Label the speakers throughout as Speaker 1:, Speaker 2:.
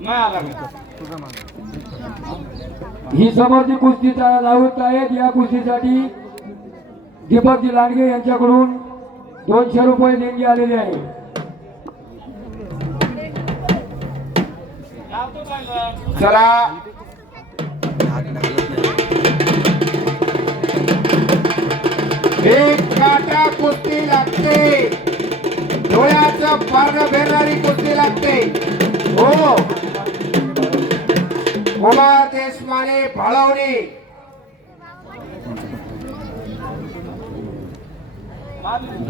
Speaker 1: नाही आला
Speaker 2: ही समोरची कुस्ती लावत आहेत या कुस्तीसाठी दीपकजी लांडगे यांच्याकडून दोनशे रुपये देणगी आलेली आहे.
Speaker 3: चला. एक काटा कुस्ती लागते. डोळ्याचं पारण फेरणारी कुस्ती लागते. हो. कुमार देशमाने भाळवणी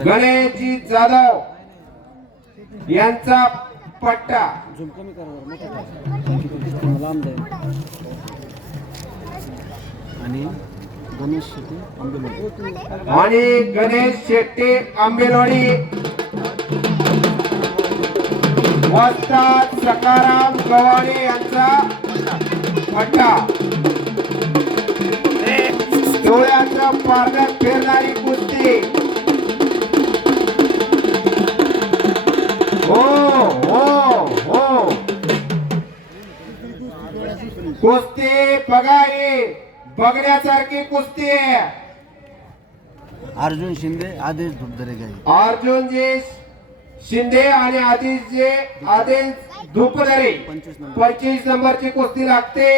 Speaker 3: गणेशजी जाधव यांचा पट्टा.
Speaker 4: आणि गणेश शेट्टी आंबेलोडी
Speaker 3: सकाराम यांचा पट्टा डोळ्याचं पारण्यात फिरणारी कुस्ती. हो हो हो. कुस्ती बघा ही बघण्यासारखी कुस्ती आहे.
Speaker 4: अर्जुन शिंदे आदेश गाई
Speaker 3: अर्जुनजी शिंदे आणि आदिशजी आदेश धुपदरे
Speaker 4: पंचवीस
Speaker 3: पंचवीस नंबरची कुस्ती लागते.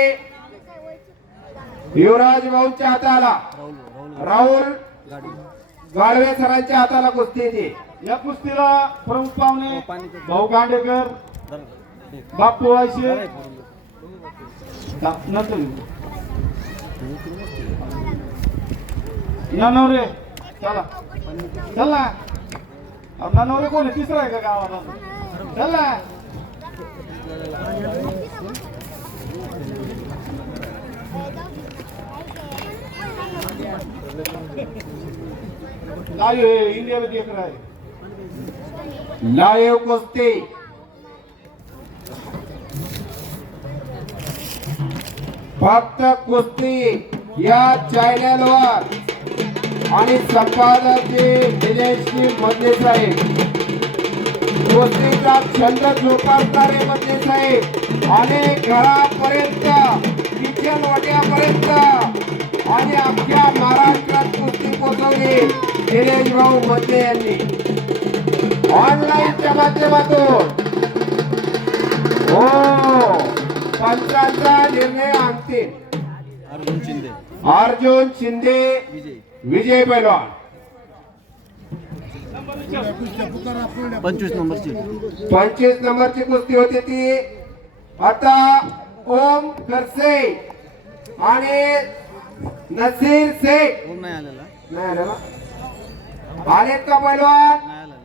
Speaker 3: युवराज भाऊंच्या हाताला.
Speaker 4: राहुल
Speaker 3: गाडवे सरांच्या हाताला कुस्ती येते.
Speaker 1: या कुस्तीला प्रमुख पाहुणे भाऊ गांडेकर बापू वायशे नंतर नवरे चला. ना नवरे कोण आहे? तिसरा आहे का गावाला? चल. ना लाईव्ह है इंडिया में देख रहा है.
Speaker 3: फक्त कुस्ती या चॅनलवर आणि संपादक जे निलेशजी मधले साहेब. गोष्टीचा छंद जोपासणारे मधले साहेब. आणि घरापर्यंत किचन वाट्यापर्यंत. आणि अख्ख्या महाराष्ट्रात कुस्ती पोचवली दिनेश भाऊ मधले यांनी ऑनलाईनच्या माध्यमातून. हो पंचांचा निर्णय आणतील.
Speaker 4: अर्जुन शिंदे विजय.
Speaker 3: पैलवान.
Speaker 4: पंचवीस नंबरची
Speaker 3: पंचवीस नंबरची कुस्ती होती ती. आता ओम खरसे आणि नसीर शेख.
Speaker 4: ओम नाही आलेला.
Speaker 3: नाही? आलेत का पैलवान?
Speaker 4: नाही आलेला.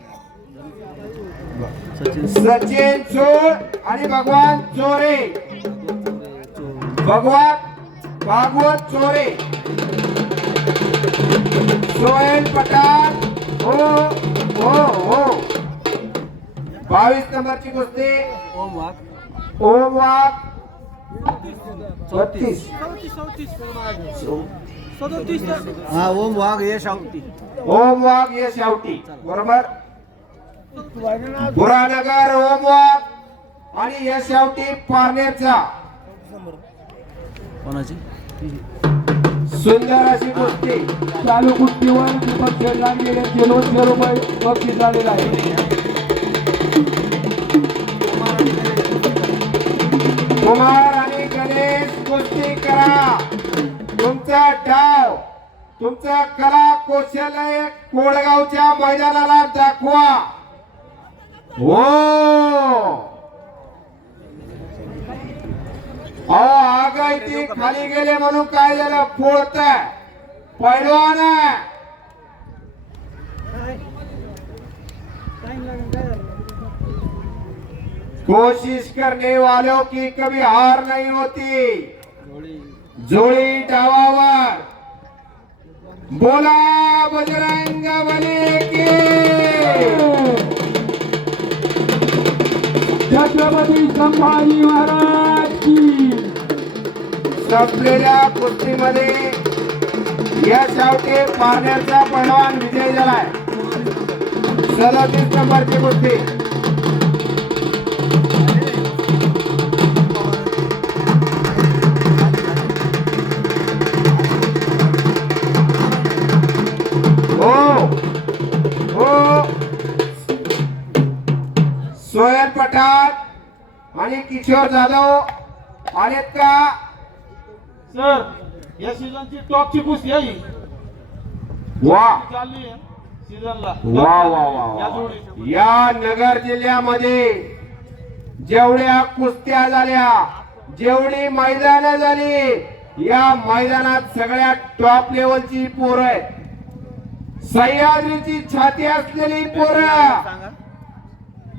Speaker 4: सचिन
Speaker 3: सचिन चोर आणि भगवान चोरे भगवान भागवत चोरे. सोहेल पठाण हो हो हो. बावीस नंबरची कुस्ती.
Speaker 4: ओम वाघ.
Speaker 3: ओम वाघ. बत्तीस
Speaker 4: हा ओम वाघ यश आवती.
Speaker 3: ओम वाघ ये शेवटी बरोबर? बुरानगर ओम वाघ. आणि या शेवटी पारनेरचा.
Speaker 4: कोणाची?
Speaker 3: सुंदर अशी गोष्टी.
Speaker 2: चालू कुस्तीवर दीपक खेळला गेले. यांचे रुपये बक्षीस झालेला आहे.
Speaker 3: कुमार आणि गणेश गोष्टी करा. तुमचा डाव तुमचा कला कौशल्य कोळगावच्या मैदानाला दाखवा. हो! ती खाली गेले म्हणून काय झालं पोळत पैलवान कोशिश करने वालों की कभी हार नहीं होती. जोड़ी डावावर. बोला बजरंग बने के.
Speaker 2: छत्रपती संभाजी महाराज.
Speaker 3: संपलेल्या कुस्तीमध्ये या आवटे पाहण्याचा पणवान विजय झालाय. सदतीस नंबरची कुस्ती. हो, हो. सोहेब पठार आणि किशोर जाधव आहेत का?
Speaker 1: सर या सीझनची टॉपची कुस्ती आहे.
Speaker 3: वा.
Speaker 1: चालली सीझनला
Speaker 3: वा वा वा
Speaker 1: या
Speaker 3: वा.
Speaker 1: जोडी
Speaker 3: या नगर जिल्ह्यामध्ये जेवढ्या कुस्त्या झाल्या जेवढी मैदान झाली या मैदानात सगळ्यात टॉप लेवलची पोरं आहेत. सह्याद्रीची छाती असलेली पोरं.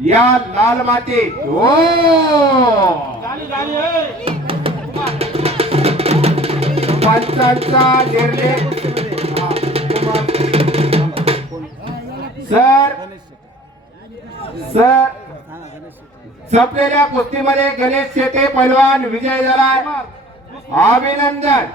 Speaker 3: या लाल मातीत. हो. पंचांचा निर्णय. सर सर संपलेल्या कुस्तीमध्ये गणेश शेटे पैलवान विजय झाला अभिनंदन.